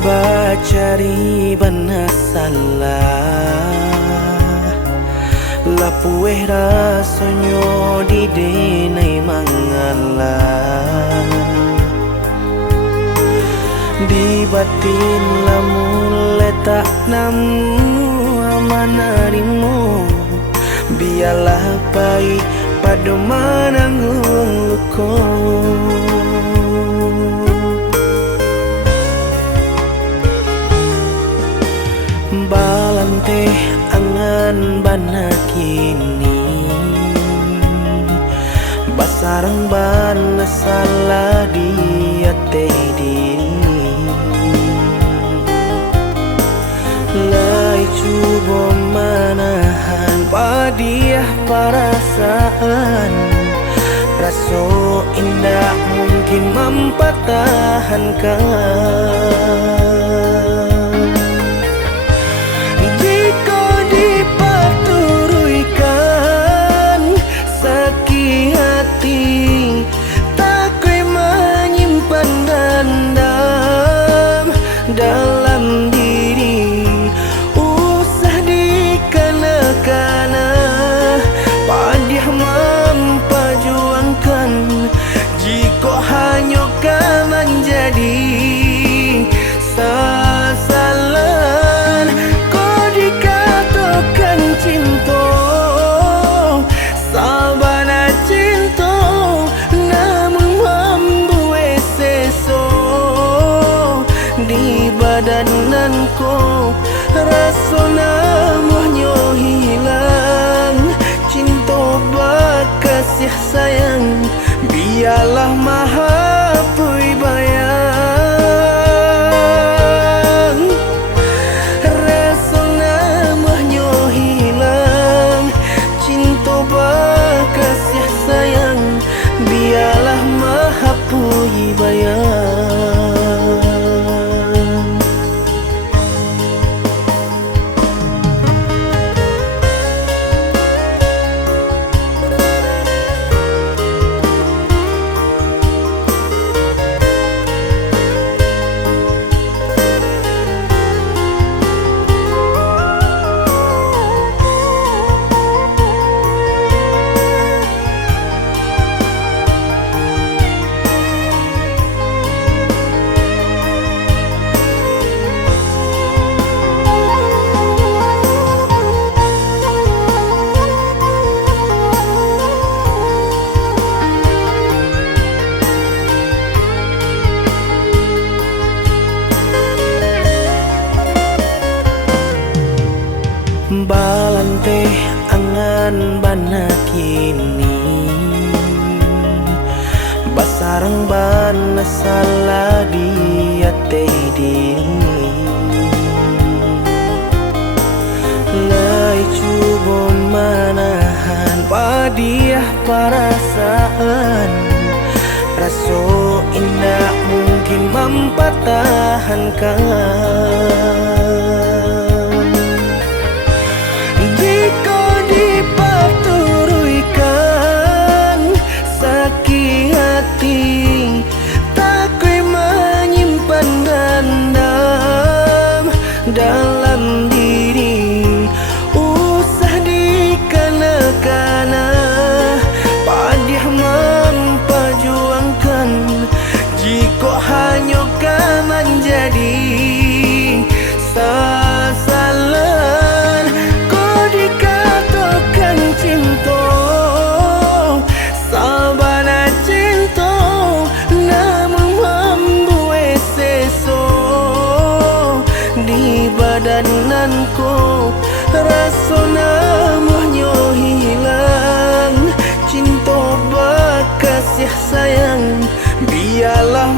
bacari bana salah lapueh rasonyo di denai mangalah di batin lamun letak namu amanarimu biarlah baik pada mananggung luko balante angan bana kini basarang bana salah dia diri lai cuba manahan padiah perasaan raso indah mungkin mempertahankan dalam diri usah dikana-kana padiah mempajuangkan jika hanya kau menjadi sasaran kau dikatakan cinta sabana cinta namun membuat seso di badananku rasa namanya hilang cinta bakasih sayang biarlah maha pui bayang rasa namanya hilang cinta bakasih sayang biarlah maha pui bayang. Balante angan bana kini basarang bana salah dia diri lai cuba manahan padiah perasaan raso indah mungkin mempertahankan dalam diri usah dikana-kana padiah mempajuangkan jika hanya kau menjadi sasaran kau dikatakan cinta sabana cinta namun membuat seso di badananku rasa namanya hilang cinta bakasih sayang biarlah